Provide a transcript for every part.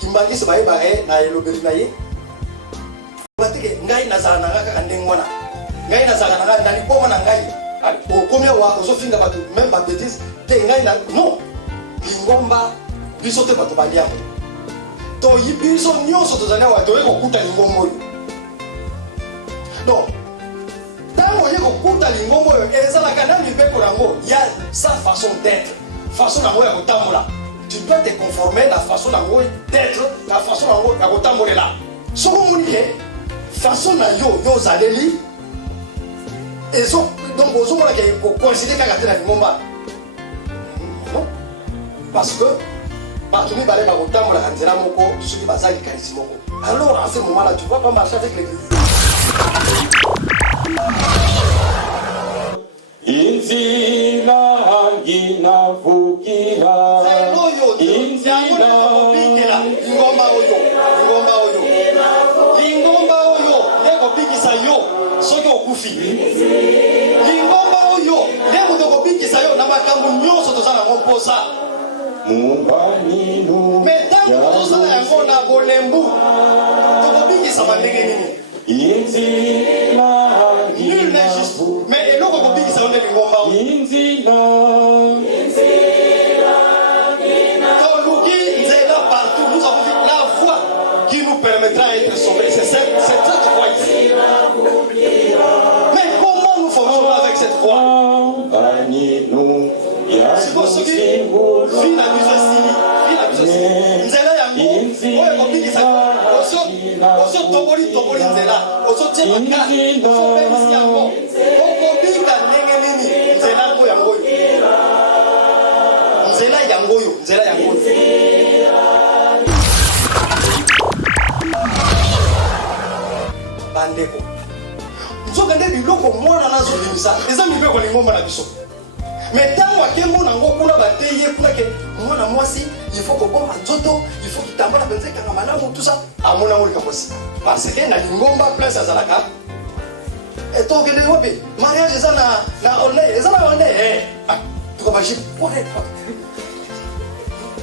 Kimbangi se baye bare na elobeli na ye. Batike ngai nazala na kaka ndengwana. Ngai nazala na ndali poma na ngai. O combien wa ozofinga batu même ba bêtise te ngai na non. Lingomba biso te bato balia. To yibiso nyonso tozania wa to ekokuta lingombo. Donc tango yeko kuta lingombo ezalaka na mibeko nango ya sa façon d'être. Façon nango ya kotambola. Tu dois te conformer à la façon d'être, la façon de tamboler là. Ce qu'on dit, façon na yo zaleli, et donc vous avez considéré qu'à la momba. Non, parce que partout les balais au tambour la canzela moko, ceux qui basent les carismoko. Alors à ce moment-là, tu vas pas marcher avec l'église. Inzila angina vukira Inzila Lingomba oyo Nego bikisa yo Soki okufi Lingomba oyo Nego toko bikisa yo Na makambo nyonso tozala ngomposa Mumbani no Metango tozala yango na bolembu Toko bikisa mandenge nini Inzila Nul n'est juste Mais eloko kobikisa yo nde Lingomba oyo permettra d'être sauvés. C'est cette voie ici. Mais comment nous fonctionnons avec cette voie? C'est pour ceux qui vivent la musicie. Nzela yango, oyo kobiki sa oso toboli nzela, oso tiemaka, oso bebisi yango, okobika ndenge nini nzela yango yo. Nzela yango yo. Bandeko nzoka nde biloko mwana nazo limisa eza mibeko lingomba na biso mais tango akembo nango kuna bateye kuna ke mwana mwasi il faut koboma nzoto il faut kitambala penze kanga malamu tout ça amona ngo likaposi parce que na lingomba place azalaka etokele wapi mariage eza na one tukabashi ouais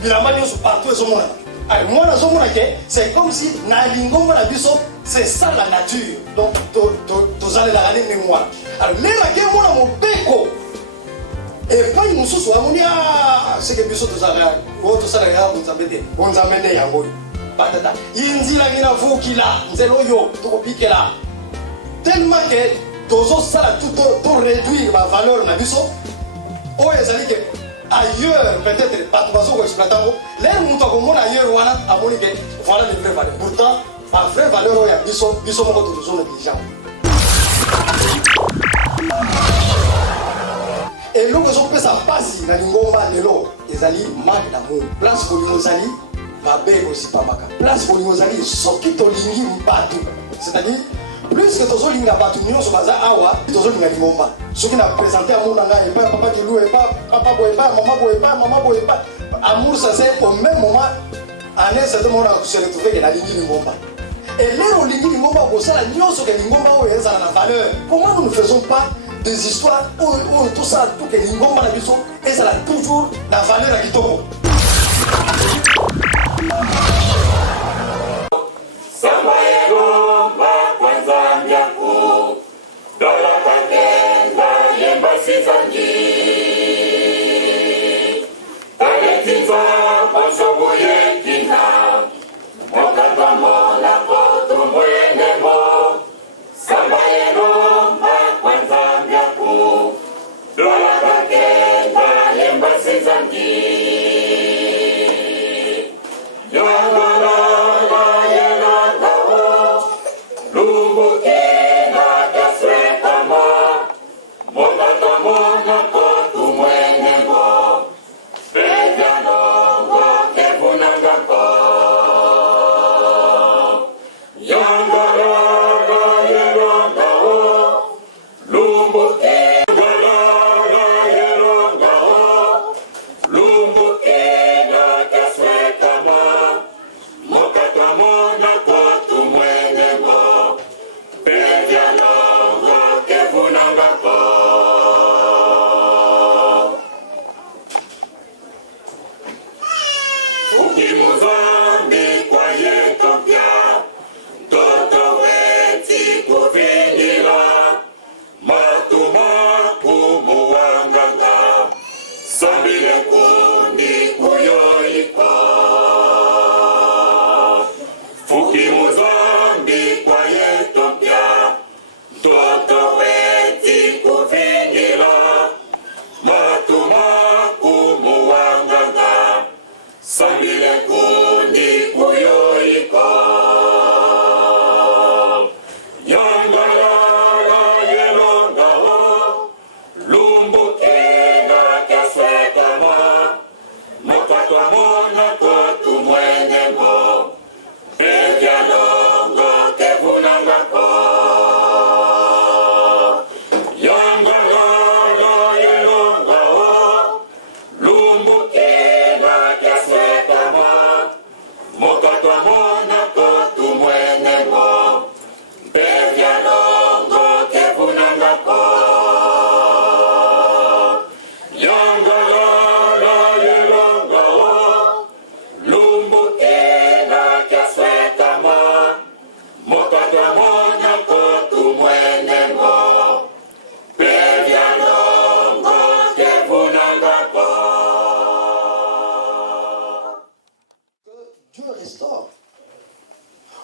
bilamba nyonso partout ezomona moi c'est comme si na lingomba na biso c'est ça la nature donc tozale la rale moi alors les la ke mona mobeko et pas une mususu amoni c'est que biso tozale ya bonzambete yango batata inzila ngina vukila nzelo yo tokopikela tellement que tozo sala tout réduire ma valeur na biso o ezali ke ailleurs peut-être pas tout ça exploitant les moutons comme on ailleurs voilà à monique voilà les vraies valeurs pourtant ma vraie valeur est biso moko toujours négligent et l'eau que je peux ça passe na lingomba lelo ezali marque d'amour place pour l'ozali mabe aussi pas maka place pour l'ozali soki to lingi mbatu c'est-à-dire plus que tozo linga batu nyonso baza awa tozo linga lingomba soki na présenter amour na ngai pas papa qui loue pas papa boye pas maman boye pas amour ça c'est au même moment à un certain moment on se retrouver que na lingi lingomba et là au lingi lingomba ko sala nyonso que lingomba o ezala na valeur comment nous ne faisons pas des histoires où tout ça tout que lingomba na biso ezala toujours la valeur à kitoko Dola kakenda yemba sizangi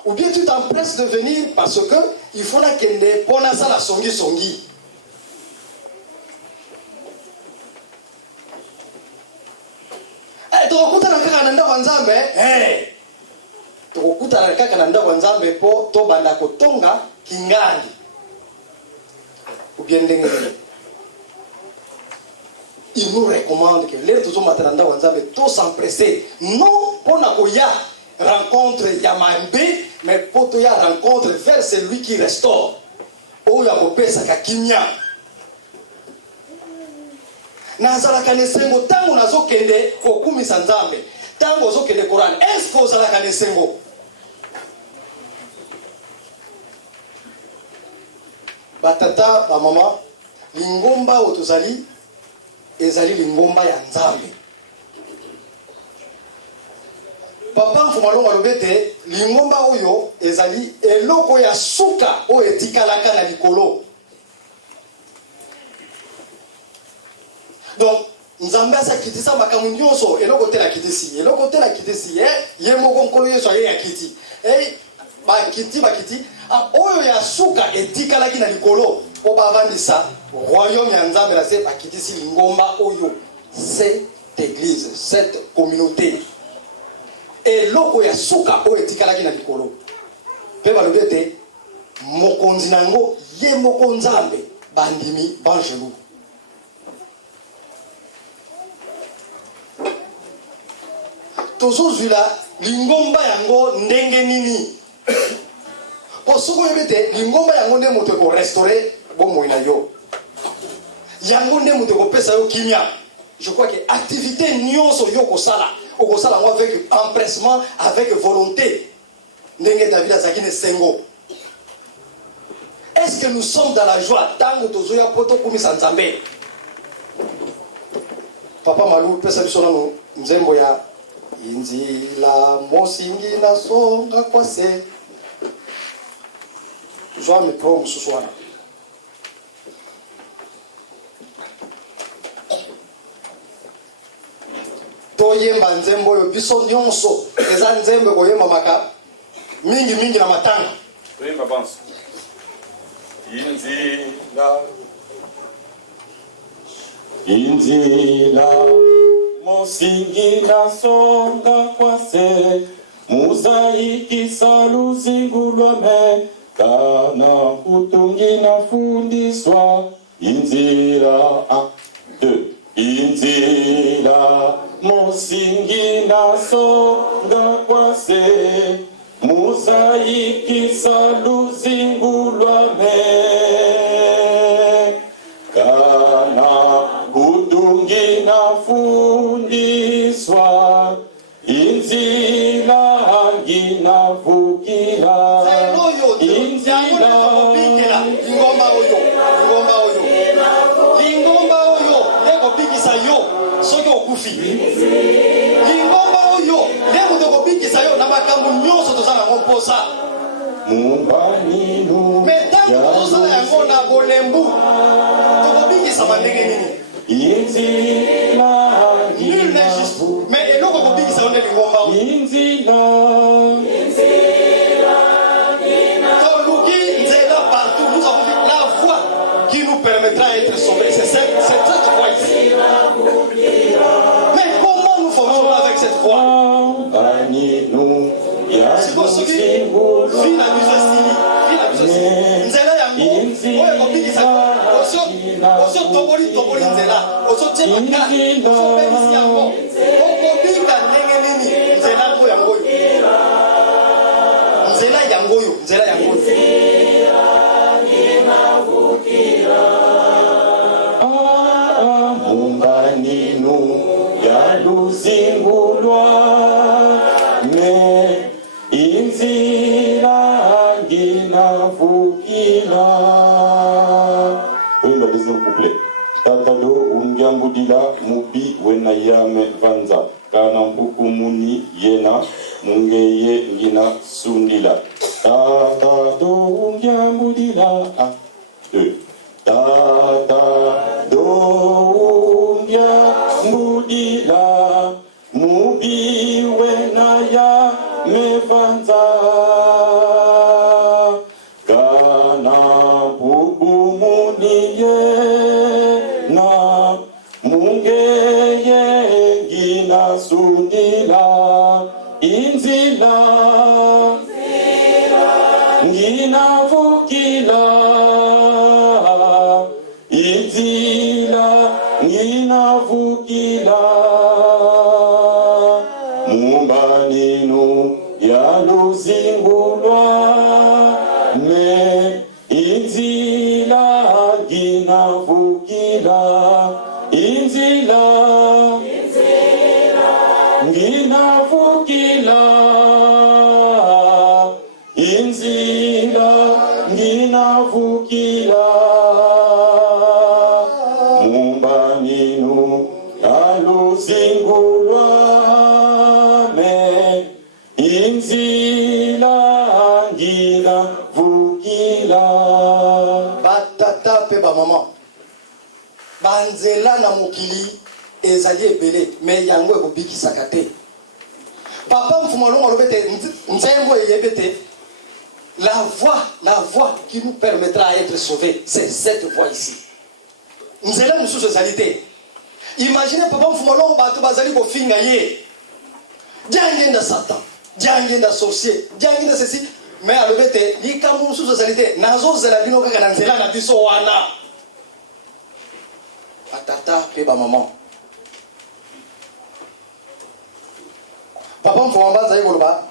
Ou bien tu t'empresses de venir parce que il faut la kende pona ça la songi songi. Tokuta na kaka nanda wanzambe, tokuta na kaka nanda wanzambe po to banda kotonga kingali. Ou bien ndenge. Il nous recommande que les tous matin nanda wanzambe to s'empresser. Non pona koya rencontre Yamambe, mais pour toi rencontre vers celui qui restaure. Oh ya kopesa kakimia. Nazala kanesengo tango nazokende kokumisa nzambe. Tango zokende Quran. Est-ce que ozala kanesengo? Batata ba mama lingomba otozali ezali lingomba ya nzambe. Papa mfumalongo alobete lingomba oyo ezali eloko ya suka o etikalaka na likolo. Donc nzambe asa kitisa makambo nyonso eloko te la kitisi ye moko nkolo yeso ye ya kiti bakiti oyo ya suka etikalaki na likolo po bavandisa royaume ya nzambe na se bakitisi lingomba oyo cette église cette communauté eloko ya suka oyo etikalaki na likolo pe balobi ete mokonzi nango ye moko nzambe bandimi banjelu. Tozozwila lingomba yango ndenge nini po soko yebete lingomba yango nde moto ko restaurer bomoi na yo yango nde moto ko pesa yo kimia. Je crois que activité nyonso yo kosala okosala ngo avec empressement, avec volonté. Ndenge David azaki ne sengo. Est-ce que nous sommes dans la joie tango tozoya poto kumisa nzambe? Papa Malou pesa biso nano nzembo ya inzila mosingi na songa kwase. Joa mikro mususwana. Toyemba nzembo oyo biso nyonso eza nzembe koyemba maka mingi na matanga. Toyemba banso. Inzila mosingi na songa kwase muzaiki saluzingulwame kana kutungi na fundiswa inzila 2 inzila mosingi na songa kwase muzaiki saluzingulwame kana kutungi na fundiswa inzila nginavukila inzila lingomba oyo ekobikisa yo soki okufi. Lingomba oyo nde moto ekobikisa yo na makambo nyonso toza nango mposa. Me ntango tozosala yango na bolembu tokobikisama ndenge nini? Nul n'est juste. Mais eloko ekobikisa yo nde lingomba oyo. Toluki nzela partout. Nous avons vu la voie qui nous permettra d'être sauvés. C'est cette voie ici. Mais comment nous fonctionnons avec cette voie? C'est pour ceux qui vivent la musastini. Nzela yango oyo ekobikisa oso toboli nzela oso tiemaka oso bebisi yango okobika ndenge nini nzela yango yango oyo nzela yango munganinu ya luzingulwa me inzira nginavukila. Wimba deuxième couplet. Tatado unjambudila mubi wena yame vanza kana mpukumuni yena mungeye ngina sundila. Tatado unjambudila Tatado unjambudila mubi wena yame vanza kana mpukumuni yena mungeye ngina sundila inzila nginavukila inzila nginavukila mumbaninu ya luzingulwa me inzila nginavukila inzila nginavukila inzila nginavukila mumbaninu aluzingulwa me inzila nginavukila. batata pe bamama banzela na mokili ezali ebele me yango ekobikisaka te. Papa mfumolongo lobete nzembo eyebete la voie qui nous permettra à être sauvés, c'est cette voie ici. Nzela mususu ezali te. Imaginez papa mfumolongo bato bazali kofinga ye diangenda satan diangenda sorcier diangenda ceci mais alobete likamu mususu ezali te nazozela bino kaka na nzela na biso wana. Batata pe bamama papa mfumamba zali koloba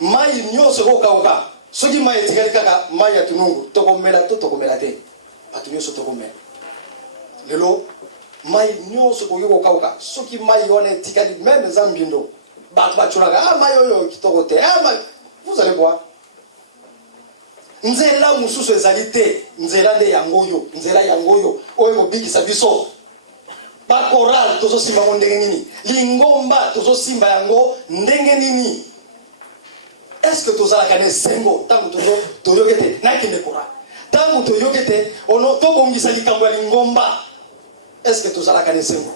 mai nyonso kokauka soki mai etikali kaka mai ya tunungu tokomela to tokomela te bato nyonso tokomela lelo mai nyonso koki kokauka soki mai wana etikali meme eza mbindo bato bacholaka mai oyo kitoko te mai vous allez boire nzela mususu ezali te nzela nde yango oyo nzela yango oyo oyo ekobikisa biso bakoral tozosimba yango ndenge nini lingomba tozosimba yango ndenge nini. Est-ce que tozalaka na esengo ntango toyoki te nakende koral ntango toyoki te tobongisa likambo ya lingomba est-ce que tozalaka na esengo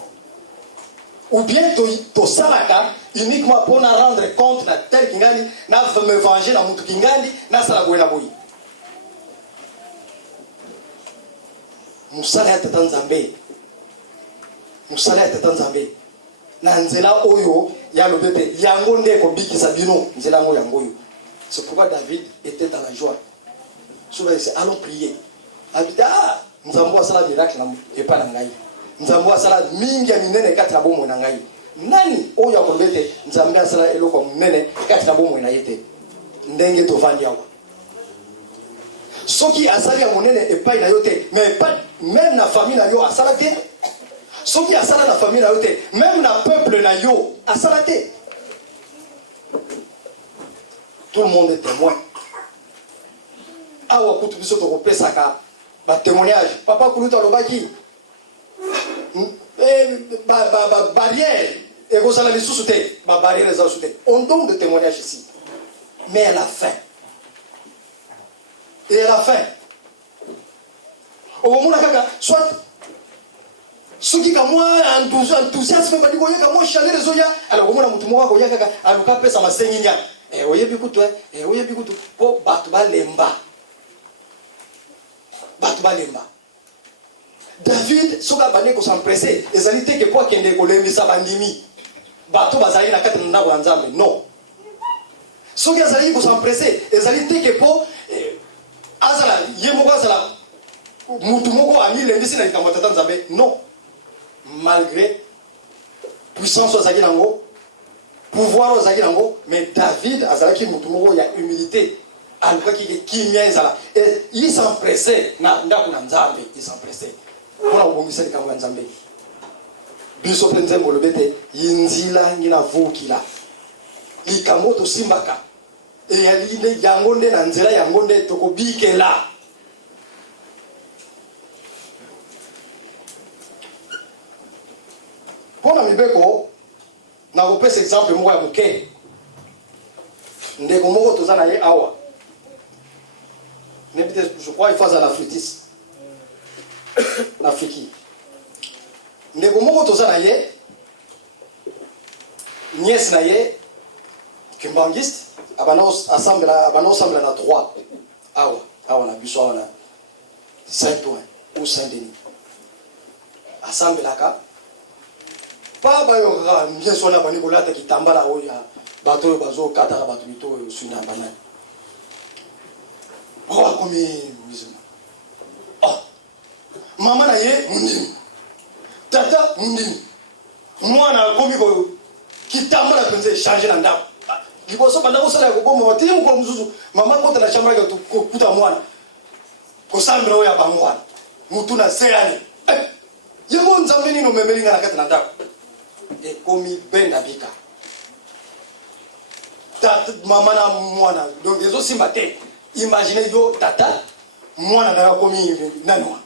ou bien tosalaka uniquement mpona rendre compte na tel kingandi na me venger na mutu kingandi nasala boye na boye. Mosala ya tata nzambe mosala ya tata nzambe na nzela oyo ya lobete yango nde ekobikisa bino nzela yango oyo. C'est pourquoi David était dans la joie. Souvent il dit allons prier. Abida nzambo asala miracle et pas na ngai. Nzambo asala mingi ya minene kati na bomo na ngai. Nani oyo akolobete nzambe asala eloko minene kati na bomo na yete. Ndenge tovandi awa. Soki asali ya monene epai na yote mais pas même na famille na yo asala te. Soki asala na famille na yote même na peuple na yo asala te. Tout le monde est témoin. Awa kutu biso to kopesaka ba témoignage. Papa kuluta lobaki barrière et vous allez sous-souter ma barrière les sous-souter. On donne des témoignages ici. Mais à la fin. Et à la fin. Au moment où soit ceux qui comme moi enthousiasme pas dit que moi chaleur les oya alors au moment où tout moi ko yaka aluka pesa masenginya oye bikutu oye bikutu po batu balemba David soka bane ko s'empresser ezali te que pour kende ko lembisa bandimi bato bazali na kati na ndako nzambe non soki azali ko s'empresser ezali te que pour azala yemoko azala mutu moko ami lembisi na likambo tata nzambe non malgré puissance azali nango pouvoir aux Aguinango, mais David, Azalaki Mutumoro, il y a humilité. Et il s'empressait, il s'empressait. Pour la bombe, c'est comme un Zambé. Biso penze molobete, yinzila ngina vukila. Likamoto simbaka. Et yaline yangonde na nzela yangonde tokobike la. Pona mibeko, na kopesa exemple moko ya muke. Ndeko moko tozana ye awa. Je crois qu'il faut à la flûtiste. L'Afrique. Ndeko moko tozana ye. Nièce na ye. Kimbangiste. Abana ensemble na 3. Awa. Awa na biso awa na Saint-Ouen ou Saint-Denis. Ensemble la ka. Pa ba yo ra bien sona bani ko lata kitambala oya. Bato bazo katara bato mito suna banana. Oh, comme oh, maman na ye mundini, tata mundini, moi na komi ko kitamba na penze changer na ndako. Liboso banda ko sala ko bomba wati ko mzuzu, maman ko tana chamba ko kuta mwana. Ko sambra oya ba mwana. Mutu na seani. Ye mo nzambe ni no memelinga na kata na ndako. E komi benda bika. Tata maman na mwana, donc ezo simbate. Imaginez yo tata, moi na la komi nano.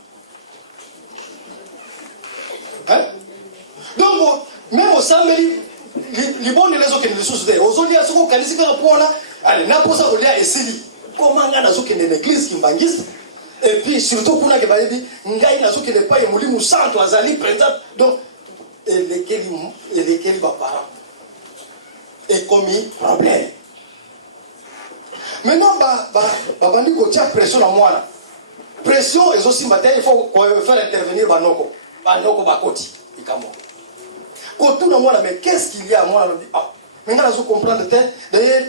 Hein? Donc même au samedi, les bons les autres les choses de. Aujourd'hui à ce qu'on qualifie comme point là, allez n'a pas ça au lien et seli. Comment on a zoké dans l'église qui bangiste et puis surtout qu'on a que baïbi, ngai na zoké ne pas yemuli musanto azali présent. Donc et lesquels va parler. Et commis problème. Maintenant, bandi ko tia pression à moi là. Pression et aussi matin il faut faire intervenir banoko bakoti ikamo. Ko tout na moi là mais qu'est-ce qu'il y a moi là ah maintenant je comprendre tête d'ailleurs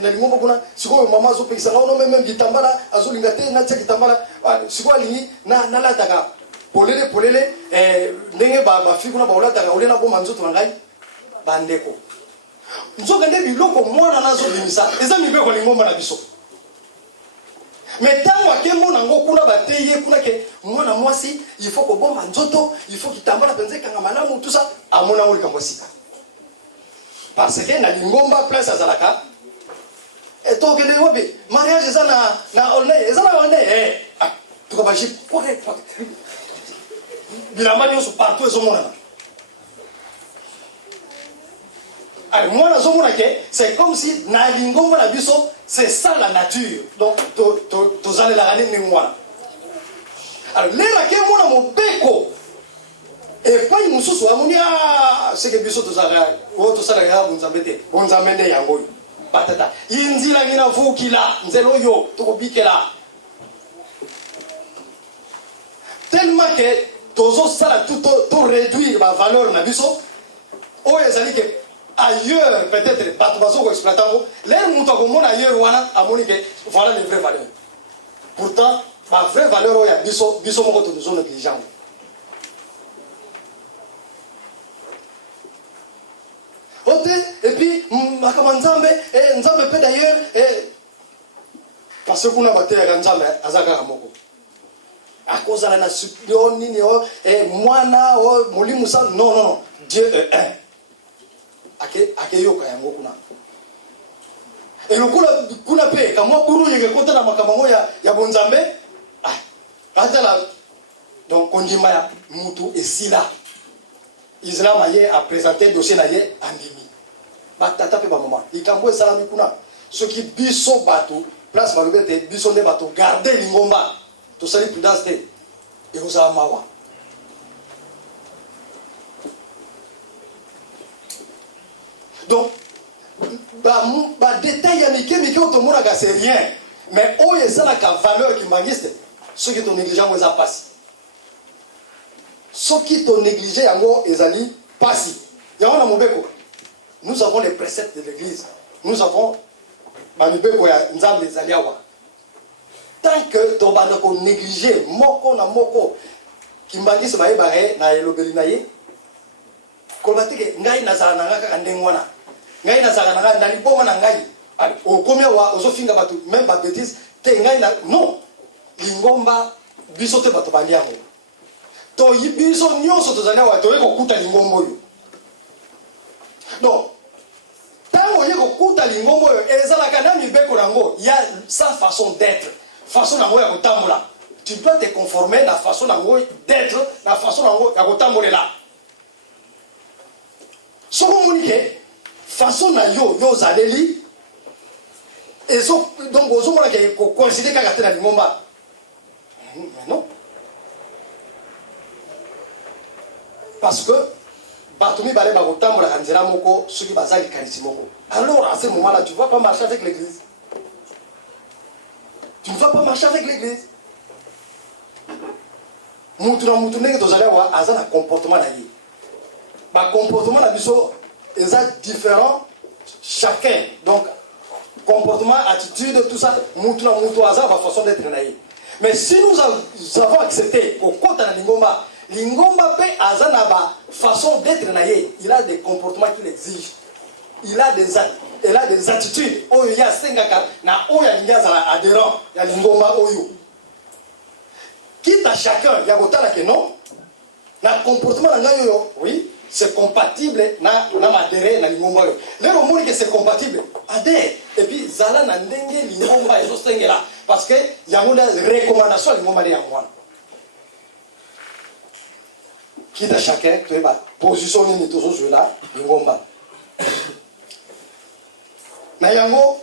na lingombo kuna siko mama zo pekisa non même kitambala azo lingate na tia kitambala siko ali na lataka polele ndenge ba fi kuna ba lataka olena bo manzoto ngai bandeko. Nzoka nde biloko mwana nazo bimisa eza mibeko lingomba na biso mais tango akembo nango kuna bateye kuna ke mwana mwasi il faut ko bomba nzoto il faut kitambala penze kanga malamu tout ça amona ngoli kambosika parce que na lingomba place azalaka et to kende wobe mariage eza na olne eza na olne tuko baji correct bilamba nyoso partout ezomona. Alors, moi, c'est comme si na lingomba la biso, c'est ça la nature. Donc, tu allez la ramener moi. Alors, les la ke mona mo beko. Et pas il mususu amoni c'est que biso to sala ya bonzambete yango. Patata. Inzila ngina vukila, nzelo yo, to bikela. Tellement que tozo sala tout réduire la valeur na biso. O ezali ke ailleurs, peut-être, pas de façon exploitant, les moutons comme on ailleurs, voilà les vraies valeurs. Pourtant, ma vraie valeur, il y a biso mon côté de zone négligente. Et puis, Nzambe peut d'ailleurs, parce qu'on a battu à Nzambe, à Zagaramoko. À cause de la nation, moi, non, Dieu est un. Akeyoka yango kuna et le kuna pe kama buru yeke kota na makambo ya bonzambe katala donc kondima ya mutu esila Islam aye a présenté dossier na ye andimi batata pe ba mama ikambo esalami kuna ce qui biso bato place balobete biso nde bato garder lingomba to sali prudence te et vous a mawa. Donc, détail mais c'est rien. Mais où est ça la valeur qui m'existe? Ceux qui t'ont négligé, ils ont passé. Ceux qui t'ont négligé, ils ont passé. Nous avons les préceptes de l'église. Nous avons tant que tu vas négliger, moko, qui m'existe, na elobeli na ye. Kolbate ke ngai nazala nanga kaka ndenge wana ngai na zala na ngai liboma na ngai o combien wa ozo finga batu même pas bêtise te ngai na non lingomba biso te bato bandi yango to yibiso nyonso tozali wa to ekokuta lingomba oyo non tango yeko kuta lingomba oyo ezalaka na mibeko nango ya sa façon d'être façon nango ya kotambola tu dois te conformer à la façon d'être, la façon de là. Ce qu'on dit, façon na yo zaleli, et donc aux hommes qui considèrent qu'à la lingomba. Mais non. Parce que, Batoumi Balé Bagotam, la Hanzela Moko, ceux qui basent les Kanissimoko. Alors à ce moment-là, tu ne vas pas marcher avec l'église. Tu ne vas pas marcher avec l'église. Moutouna tozali wa aza na comportement na ye. Ba comportement na biso est différent chacun. Donc comportement, attitude, tout ça, moutouna aza ba façon d'être na ye. Mais si nous avons accepté au kota na lingomba pe aza na ba façon d'être na ye, il a des comportements qu'il exige. Il a des attitudes. Oyo ya sengaka na oya linga za adhérent ya lingomba oyo. Quitte à chacun, il y a que non, le comportement, oui, c'est compatible na madere na lingomba yo. Le monde que c'est compatible, adhère. Et puis zala na ndenge lingomba ezo sengela parce que il y a une recommandation lingomba ya mwana. Quitte à chacun, tu es position ni tozo jouer là lingomba. Na yango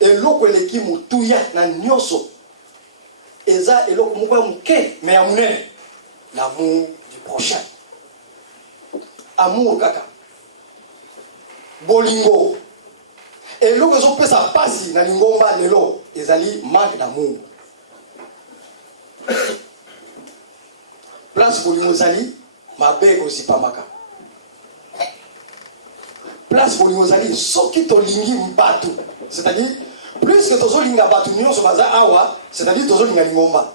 eloko eleki mutuya na nyoso. Eza eloko moko muke mais amunene l'amour du prochain. Amour kaka. Bolingo. Eloko zo pesa pasi na lingomba lelo ezali manque d'amour. Place bolingo zali mabe ko zipamaka. Place bolingo zali soki to lingi mbatu. C'est-à-dire plus que tozo linga batu nyonso baza awa, c'est-à-dire tozo linga lingomba.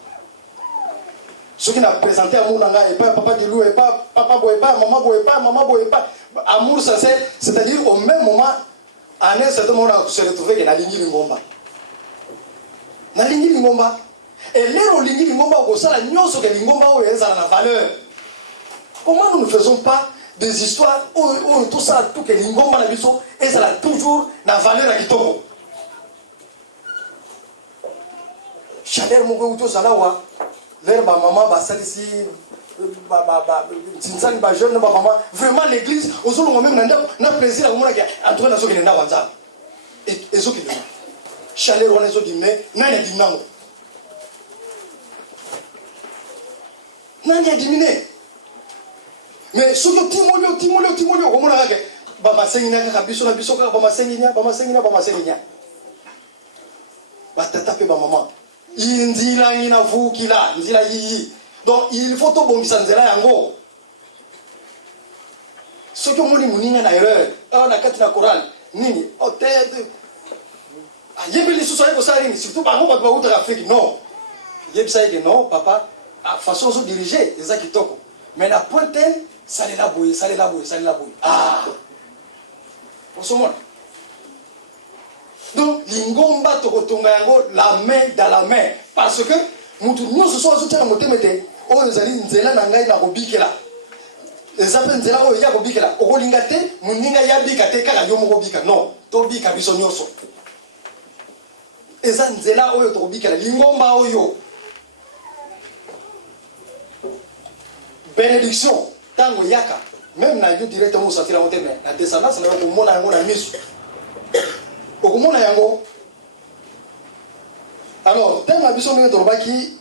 Ce qui n'a présenté amour nanga et pas papa de loup et pas papa boy pas maman boy pas amour sincère, c'est-à-dire au même moment à un certain moment on se retrouver que na lingi lingomba. Na lingi lingomba et lero lingi lingomba ko sala nyonso que lingomba o ezala na valeur. Comment nous ne faisons pas des histoires où tout ça tout que lingomba na biso ezala toujours na valeur à kitoko. Chaleur moko uto salawa vers ba maman ba salisi tinsani ba jeune ba maman vraiment l'église ozolonga même na plaisir à komona ki entouré na soki nda wanza et ezoki le chaleur on ezo dimé nani a diminango nani a diminué mais soki timolio komona ke ba masengi na kaka biso na biso kaka ba masengi nya ba tata pe ba maman inzila ina vukila nzila yi donc il faut to bongisa nzela yango soki omoni muninga na erreur na kati na chorale nini otete yebeli suso yeko sali surtout bango bato ba uta Afrique non yebisa yeke non papa a façon so diriger eza kitoko mais na point tel salela boye ah pour ce monde. Donc, lingomba tokotonga yango la main dans la main parce que mutu nyonso so azotala motemete oyo ezali nzela na ngai na kobikela ezape nzela oyo ya kobikela okolinga te moninga ya bika te kaka yo moko bika non tobika biso nyonso eza nzela oyo tokobikela lingomba oyo bénédiction tango yaka même na yo directement osantira motema na descendance na yo komona yango na miso okomona yango alors tant na biso ndenge tolobaki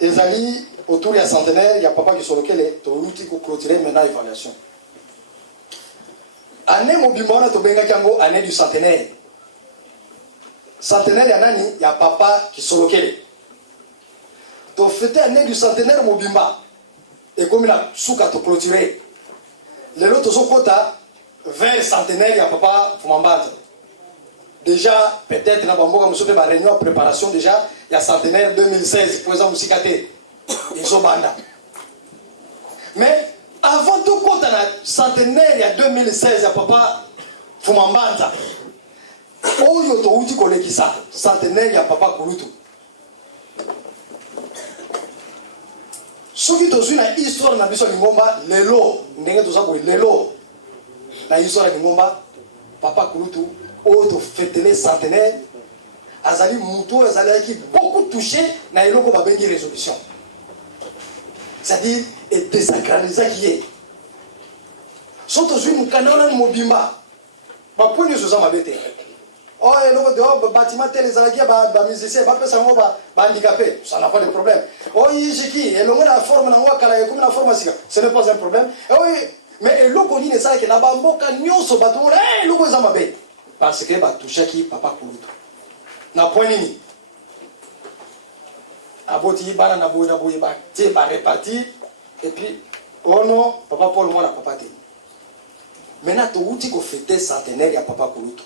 ezali autour ya centenaire ya papa kisolokele toluti ko clôturer maintenant évaluation année mobimba wana tobengaki yango année du centenaire ya nani ya papa kisolokele to fêter année du centenaire mobimba ekomi na suka to clôturer lelo tozokota vers centenaire ya papa Fumambanza. Déjà, peut-être, dans la réunion de préparation, déjà, il y a centenaire 2016, président Moussikate, ils ont banda. Mais, avant tout compte, dans le centenaire, il y a 2016, il y a papa Fumambanza. Oyo to uti kolekisa centenaire ya papa Kulutu. Soki tozwi na histoire na biso lingomba lelo ndenge toza boye lelo na histoire lingomba papa Kulutu oyo to fêter centenaire azali muto azali qui beaucoup touché na eloko babengi résolution. C'est-à-dire et désacraliser qui est. Soto zui mukana na mobimba. Ba poni zo za mabete. Oh eloko de bâtiment tel ezalaki ba musicien ba pesa ngo ba handicapé, ça n'a pas de problème. Oh yiki elongo na forme na ngo kala comme na forme sika, ce n'est pas un problème. Oui, mais eloko ni ça que na ba mboka nyonso ba to eloko za mabe. Parce que ba toucha ki papa Kulutu. Na point nini? Aboti bana na boya boya ba tie ba répartir et puis oh non, papa Paul moi na papa te. Maintenant to uti ko fêter centenaire ya papa Kulutu.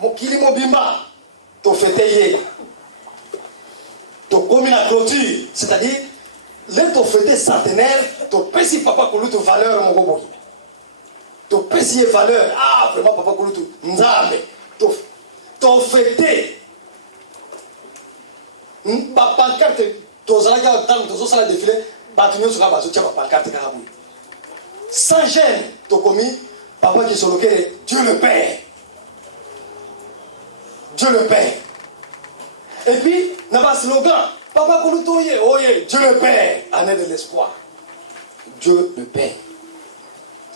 Mokili mobimba to fêter ye. To komi na clôture, c'est-à-dire le to fêter centenaire, to pesi papa Kulutu valeur mon gobo. To pesi valeur. Ah vraiment papa Kulutu nzambe. To fêter ba pancarte to zalaga tant to sala défilé ba tunyo soka ba so tia ba pancarte karabu. Sans gêne, to commis, papa qui se loquait, Dieu le Père. Dieu le Père. Et puis, n'a pas slogan, papa Kulutoye, oye, Dieu le Père, année de l'espoir. Dieu le Père.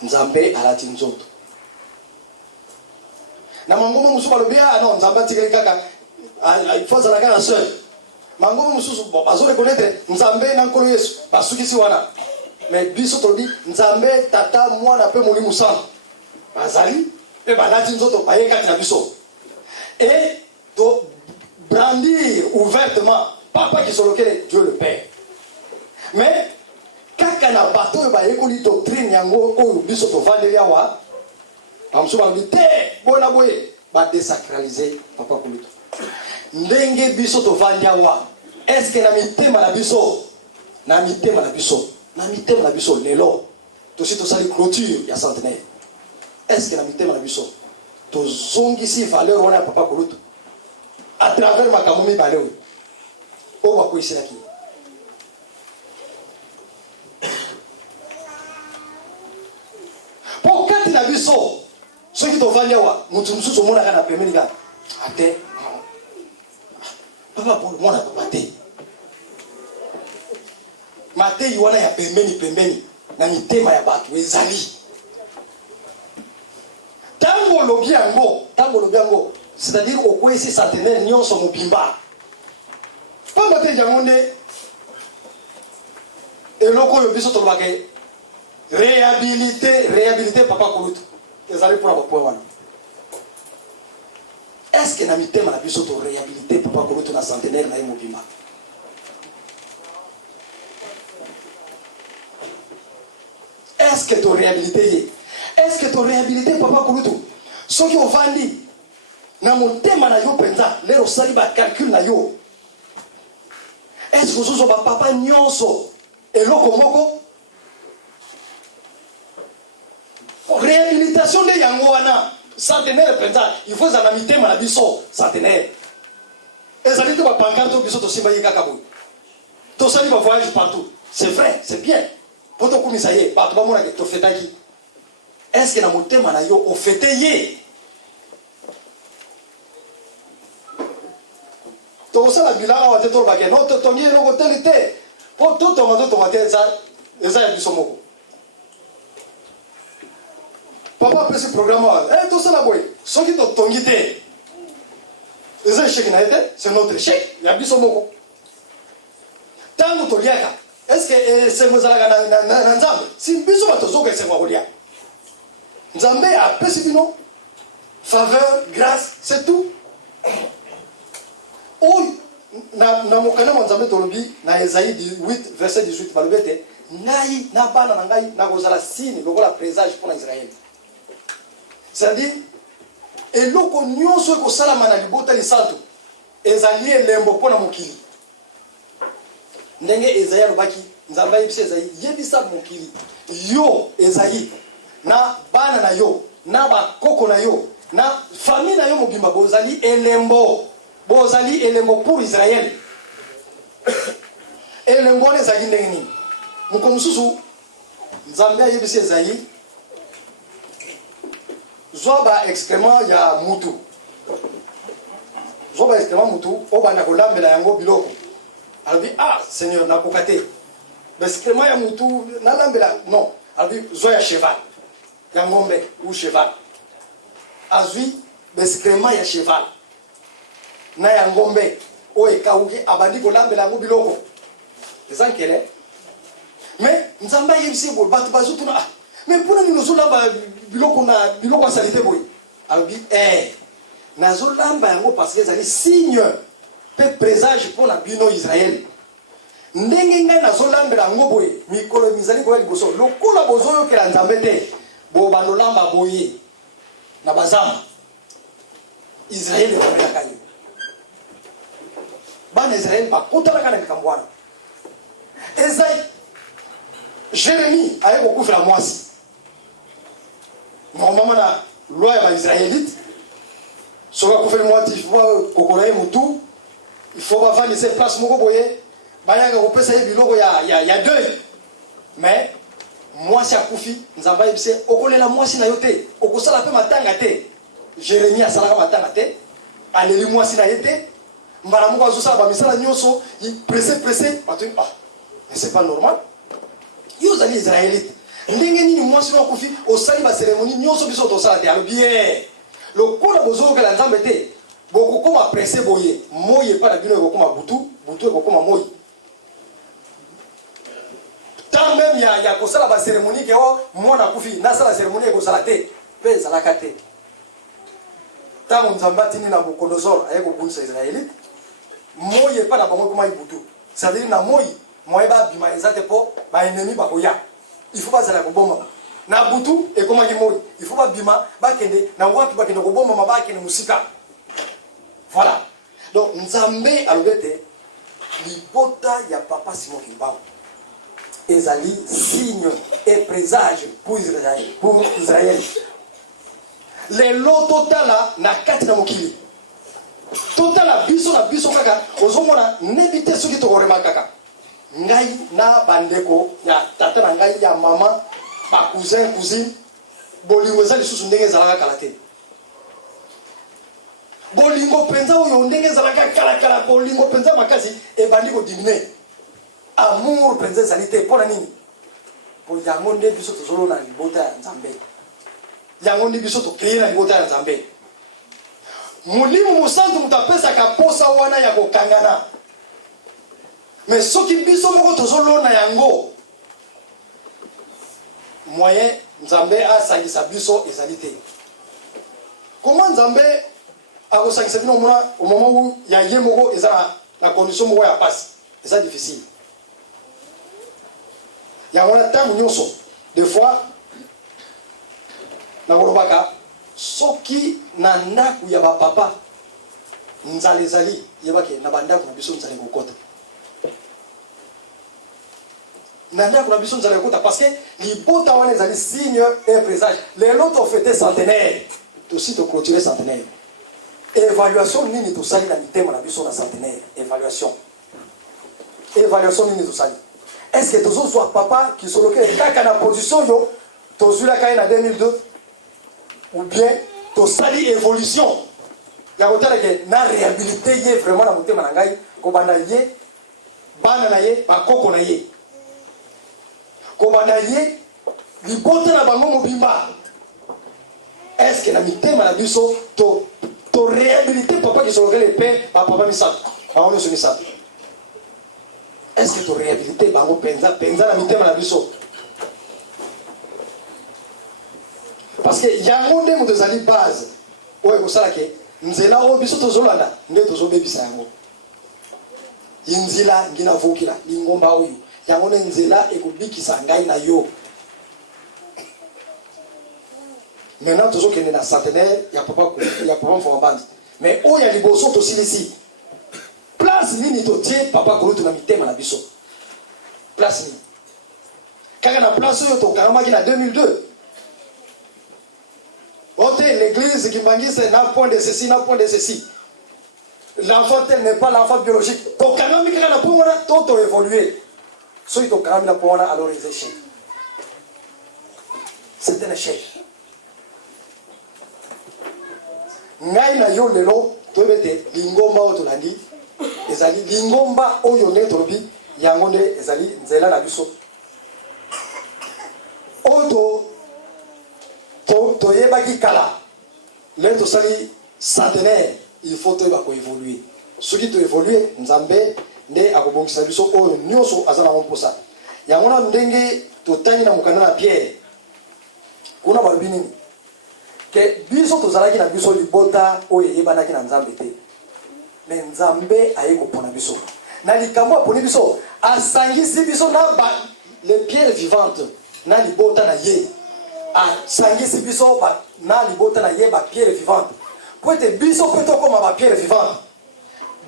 Nzambe à la tinzoto. Na mangoma musu balobia, non, Nzamba tigre kaka, il faut ça la gana seul. Mangoma musu, bon, bazo reconnaître, Nzambe nankolo Yesu, basuki si wana. Mais biso todi nzambe tata mwana pe moli musana bazali pe balati nzoto bayeka na biso et de brandir ouvertement papa qui solokele Dieu le Père. Mais kaka na bato bayekoli doctrine yango oyo biso to vandelia wa amso ba bité bona boye ba désacraliser papa Kulutu ndenge biso to vandia wa est-ce que na mitema na biso na mitema na biso na mitema na biso lelo to si to sali clôture ya centenaire est-ce que na mitema na biso to zongisi valeur wana papa Kulutu à travers makamomi balewe o ba koisela ki po kati na biso soki to vanya wa mutu mususu mona kana pemeni ka ate papa Paul mona papa te Matei wana ya pembeni na mitema ya batu ezali tango lobi yango c'est-à-dire au kwesi centenaire nyonso mobimba pa Matei jangonde eloko yo biso to bakay réhabiliter papa Kulutu ezali pour ba point wana est-ce que na mitema na biso to réhabiliter papa Kulutu na centenaire na mobimba? Est-ce que tu réhabilité? Est-ce que tu réhabilité papa Kulutu? Ce qui ont vendu, na motema na yo penza, lero sali ba calcul na yo. Est-ce que vous ba papa nyonso eloko moko? Réhabilitation de yango wana centenaire penza, il faut za na mitema na biso centenaire. Ezali to ba pancarte biso to simba yika boy. To sali ba voyage partout. C'est vrai, c'est bien. Poto kumisa ye bato bamona ke to fetaki est-ce que na motema na yo o fete ye to sala bilanga wa te to ba ke no to tongi no ko telite po to mate eza ya biso moko papa pesi programme to sala boy soki to tongi te eza chèque na ete c'est notre chèque ya biso moko tango to liaka. Est-ce que c'est vous allez na nzambe si biso batozoka c'est ngolia nzambe a pesibino faveur grâce c'est tout oh na mokana nzambe tolobi na Esaïe 8 verset 18 balobete ngai na bana na ngai na kozala signe lokola présage pour Israël c'est-à-dire eloko nyonso ko salama na libota lisantu ezali elembo pona mokili ndenge Esaïe alobaki nzambe yebisa Esaïe yebisa mokili yo Esaïe na bana na yo na bakoko na yo na famille na yo mobimba bozali elembo pour Israël. Elembo ne zali ndenge nini mukomususu nzambe ayebisi ezali zwa ba excrément ya mutu zwa ba excrément mutu obanda kolambela yango biloko alobi Seigneur nakoka te ba excrément ya mutu nalambela non alobi zwa ya cheval ya ngombe ou cheval azwi ba excrément ya cheval na ya ngombe o ekauki abandi kolambela yango biloko ezankele mais nzamba yebisi bo bato bazutuna mais pour nous zolamba biloko na biloko salite boy alobi nazolamba yango parce que ezali signe pe présage pour la bino Israël ndenge ngai nazolambela yango boye mikolo mizali koya liboso lokola bozoyokela nzambe te bo bandolamba boye na bazamba Israël ekomela yo bana Israël bakotalaka na likambo wana ezali Jérémie aye kokufela mwasi normalement na loi ya baisraélite soki akufeli mwasi il faut kokola ye mutu il faut bavandisa place moko boye bayanga kopesa ye biloko ya deuil mais mwasi akufi nzambe ayebise okolela mwasi na yo te okosala mpe matanga te Jérémie asalaka matanga te aleli mwasi na ye te mbala moko azosala bamisala nyonso pressé bato mais c'est pas normal yo ozali israélite ndenge nini mwasi no akufi osali basérémonie nyonso biso tosala te alobi lokola bozokela nzambe te bokokoma pressé boye moi epa na bino ekokoma butu ekokoma moi tant même ya kosala basérémonie ke mwana akufi nasala sérémonie ekosala te mpe ezalaka te ntango nzambe atindi na Nabucodonosor aye kobundisa israélite moi epa na bango ekoma butu c'est-à-dire na moi moye babima eza te mpo baennemi bakoya il faut bazala kobombama na butu ekomaki moi il faut babima bakende na wapi bakende kobombama bakende musika voilà donc nzambe alobi ete libota ya papa Simon Kimbangu ezali signe et présage pour Israël lelo totala na kati na mokili totala biso kaka ozomona nebi te soki tokorema kaka ngai na bandeko ya tata na ngai ya mama ba cousine bolingo ezali susu ndenge ezalaka kala te bolingo penza oyo ndenge ezalaka kala bolingo penza makasi ebandi kodimine amour penza ezali te mpona nini po yango nde biso tozolona na libota ya nzambe yango nde biso tokeye na libota ya nzambe molimo mosantu moto apesaka posa wana ya kokangana mais soki biso moko tozolona yango moyen nzambe asangisa biso ezali te comment nzambe akosangisa bino mona au moment où ya ye moko eza na condition moko ya pasi eza difficile yango na ntango nyonso des fois nakolobaka soki na ndako ya bapapa nzala ezali yebake na bandako na biso nzala ekokota na ndako na biso nzala ekokota parce que libota wana ezali signe et présage lelo tofete centenaire tosi toclôturer centenaire évaluation nini tosali na mitema na biso na centenaire évaluation nini tosali est-ce que tozozwa papa kisolokele kaka na position yo tozwilaka ye na 2002 ou bien tosali évolution ya kotala ke na réhabilité ye vraiment na motema na ngai kobanda ye bana na ye bakoko na ye kobanda ye libota na bango mobimba est-ce que na mitema na biso to réhabilité papa kisolokele mpe bapapa misato bango nyonso misato est-ce que to réhabilité bango penza na mitema na biso parce que yango nde moto ezali base oyo ekosala ke nzela oyo biso tozolanda nde tozobebisa yango inzila ngina vukila lingomba oyo yango nde nzela ekobikisa ngai na yo maintenant tozokende na centenaire ya papa Mfwambandi mais oyo ya liboso tosilisi place nini totie papa Kulutu na mitema na biso place nini kaka na place oyo tokangamaki na 2002 Ôtez l'église qui m'a dit c'est n'a point de ceci, n'a point de ceci. L'enfant tel n'est pas l'enfant biologique. Donc quand même, il y a tout évolué. Soit il y a alors ils échec. C'est un échec. Ngai na yo lelo to bete lingomba otolandi ezali lingomba oyo ne tolobi yango nde ezali nzela na biso oto to yebaki kala le to sali centenaire il faut to ba ko évoluer soki to évoluer nzambe nde akobongisa biso oyo nyonso azana komposa yango na ndenge to tani na mukana na Pierre kuna balobi nini ke biso tozalaki na biso libota oyo eyebanaki na nzambe te me nzambe aye kopona biso na likambo aponi biso asangisi biso na les pierres vivantes na libota na ye asangisi biso na libota na ye ba pierre vivante po ete biso mpe tokoma ba pierre vivante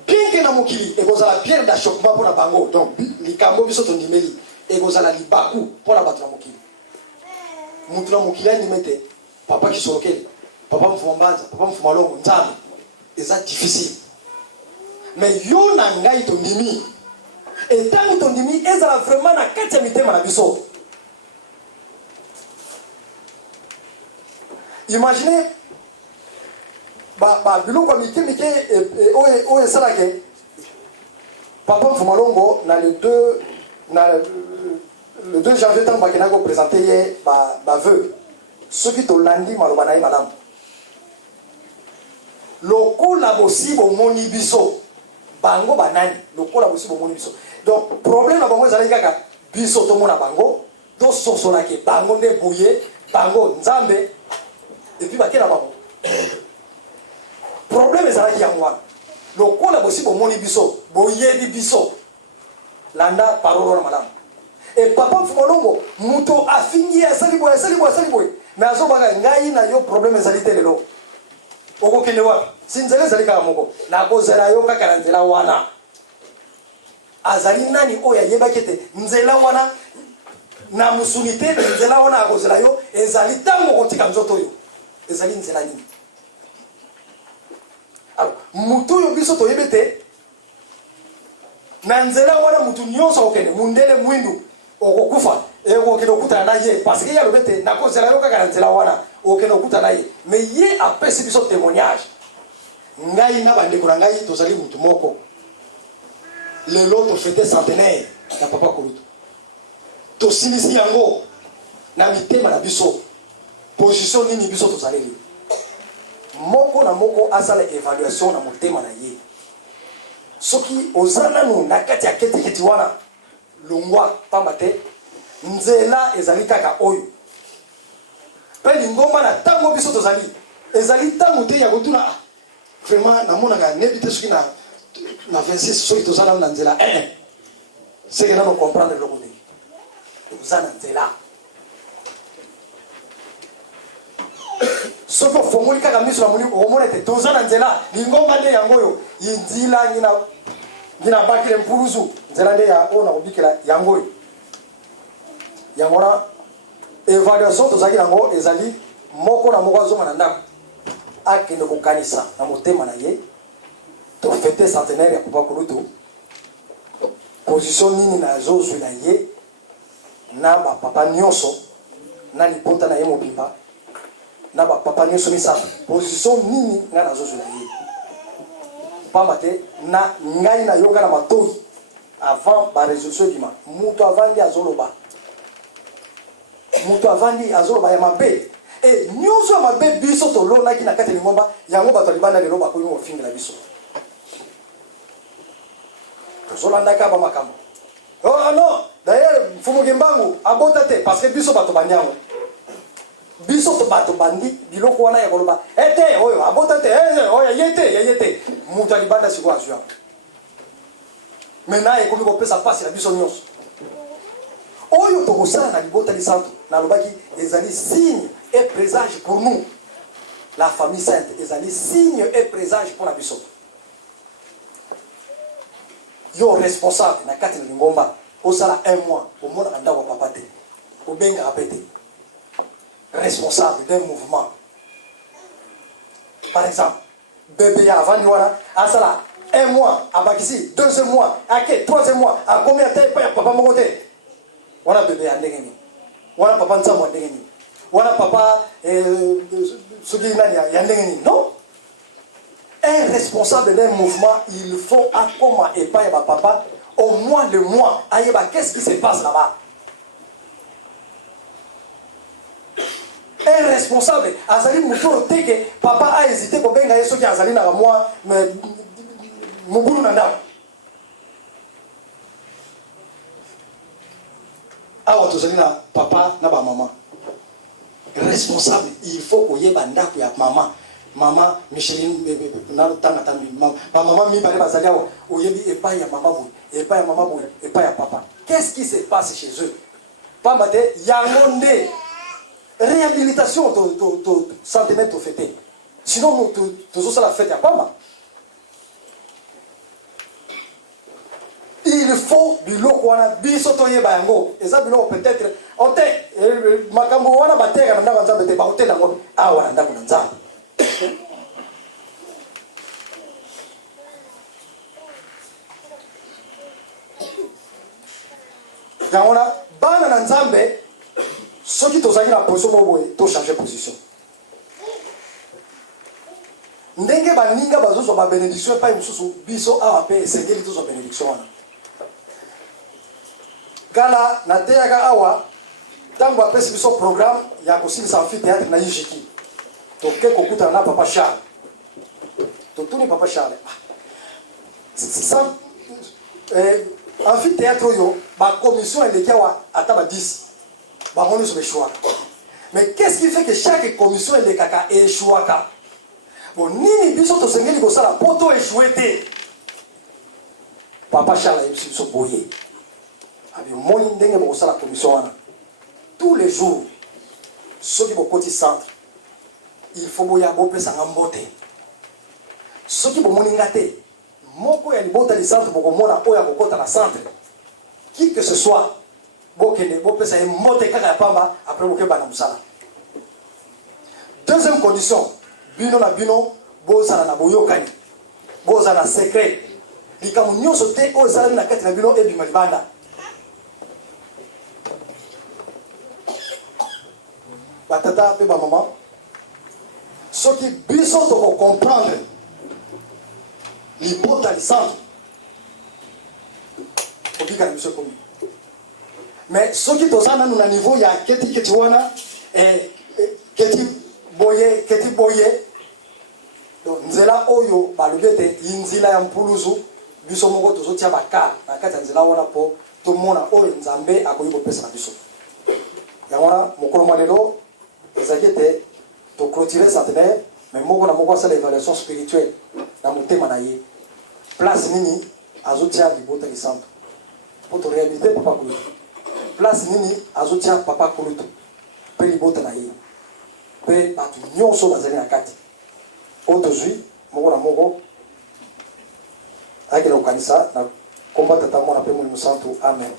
bien ke na mokili ekozala pierre d'achoppement mpona bango donc likambo biso tondimeli ekozala libaku mpona bato na mokili mutu na mokili andimi ete papa kisolokeli papa mfuma mbanza papa mfuma longo nzambe eza difficile mais yo na ngai tondimi etangi tondimi ezala vraiment na kati ya mitema na biso. Imaginez biloko mike oyo esalake papa mfuma longo na le 2 janvier ntango bakendaki kopresente ye baveu soki tolandi maloba na ye malamu lokola bosi bomoni biso bango banani lokola bosi bomoni biso donc problème na bango ezalaki kaka biso tomona bango tososolaki bango nde boye bango nzambe epuis bakela bango problème ezalaki yango wana lokola bosi bomoni biso boyebi biso landa parolo na malamu e papa mfukolongo muto afingi asali boye mais azobaka ngai na yo problème ezali te lelo okokende wapi si nzela ezali kaka moko nakozela yo kaka na nzela wana azali nani oyo ayebaki ete nzela wana na mosuni te nzela wana akozela yo ezali ntango kotika nzoto oyo ezali nzela nini alors mutu oyo biso toyebi te na nzela wana mutu nyonso akokende mundele mwindu okokufa okokende okutana na ye parce que ye alobi ete nakozela yo kaka na nzela wana okende okutana na ye mais ye apesi biso témoignage ngai na bandeko na ngai tozali mutu moko lelo tofete centenaire ya papa Kulutu tosilisi yango na mitema na biso position nini biso tozaleli moko na moko asala évaluation na motema na ye soki oza nanu na kati ya ketiketi wana longwa pamba te nzela ezali kaka oyo mpe lingomba na ntango biso tozali ezali ntango te ya kotuna vraiment namonaka nebi te soki na 26 soki toza nanu na nzela seke nano comprendre eloko te toza na nzela soki ofongoli kaka miso na moni okomona ete toza na nzela lingomba nde yango oyo yinzila ngina bakile mpuluzu nzela nde ya oyo nakobikela yango oyo yango na évaluation tozalaki nango ezali moko na moko azonga na ndako akende kokanisa na motema na ye tofete centenaire ya papa Kulutu position nini nazozwela ye na bapapa nyonso na libota na ye mobimba na bapapa nyonso misato position nini ngai nazozwela ye pamba te na ngai nayoka na matoi avant barésolution ebima mutu avandi azoloba ya mabe e nyonso ya mabe biso tolonaki na kati ya lingomba yango bato ya libanda lelo bakomi kofingela biso tozolandaka bamakambo non d'ailleurs mfumuki mbangu abota te parce que biso bato bandi yango biso to bato bandi biloko wana ya koloba ete oyo abota te oyo ye te mutu ya libanda sikoyo azwi yango maintenant ekomi kopesa pasi na biso nyonso oyo tokosala na libota lisantu nalobaki ezali signe et présage pour nous la famille sainte ezali signe et présage pour la biso yo responsable na kati na lingomba osala 1 mois omonaka ndako ya papa te obengaka pe te responsable d'un mouvement par exemple bébé avant wana asala 1 mois abakisi 2e mois ake 3e mois a combien de temps papa moko te wana bébé ya ndenge nini wana papa nzambo ndenge nini wana papa soki nani ya ndenge nini non. Un responsable d'un mouvement, il faut à comment et pas papa au moins le mois. Qu'est-ce qui se passe là-bas? Un responsable, Azali Moutouro Teke, papa a hésité pour bien gagner ce qui a Azali dans moi, mais Mouboulou Nanda. Ah, on te papa, n'a pas maman. Responsable, il faut qu'il y ait banda pour maman. Maman Micheline maman mi parle bazalia ou yebi et pas ya maman boy et pas ya maman boy et pas ya papa. Qu'est-ce qui se passe chez eux? Pas mate yangonde réhabilitation to centimètre fêté. Sinon nous tous ça la fête ya pas. Il faut du loko wana biso to yeba yango eza bilo peut-être ote makambo wana bateka na nzambe te ba hotel yango awa ndako na nzambe. Yangola bana na nzambe soki tozaki na position boboye to changer position ndenge baninga bazozo ba bénédiction pa mususu biso awa pe esengeli tozo bénédiction wana gala na teyaga awa tango apesi biso programme ya kosilisa amphithéâtre na Yijiki toke kokuta na papa Charles totuni papa Charles ça amphithéâtre yo ba commission elekiwa ata ba 10 ba ngoni so choix. Mais qu'est-ce qui fait que chaque commission elekaka échouaka? Bon nini biso to sengeli ko sala poto échoué. Papa Charles yebisi so boye abi moni ndenge bo sala commission wana tous les jours soki bo petit centre il faut boya bo pesa ngambote soki bo moni ngate moko ya libota li centre boko mona oya kokota na centre qui que ce soit bokende bo pesa e mote kaka ya pamba après boke bana musala. Deuxième condition bino na bino bozala na boyokani bozala na secret likamu nyonso te ozala na kati na bino e bima libanda. Batata pe ba maman soki biso to ko comprendre libota li centre obika ni monsieur komi mais soki tozana na niveau ya keti wana keti boye donc nzela oyo balobete inzila ya mpuluzu biso moko tozotia baka na kati nzela wana po to mona oyo nzambe akoyi kopesa na biso yango mokolo malelo ezakete to clôturer centenaire mais moko na moko sala évaluation spirituelle na motema na ye place nini azotia libota li centre pour to réhabiliter papa kulutu place nini azotia papa kulutu pe libota na ye pe batu nyonso bazali na kati otozwi moko na moko akela ukanisa na komba tata mwana pe mu santu amen.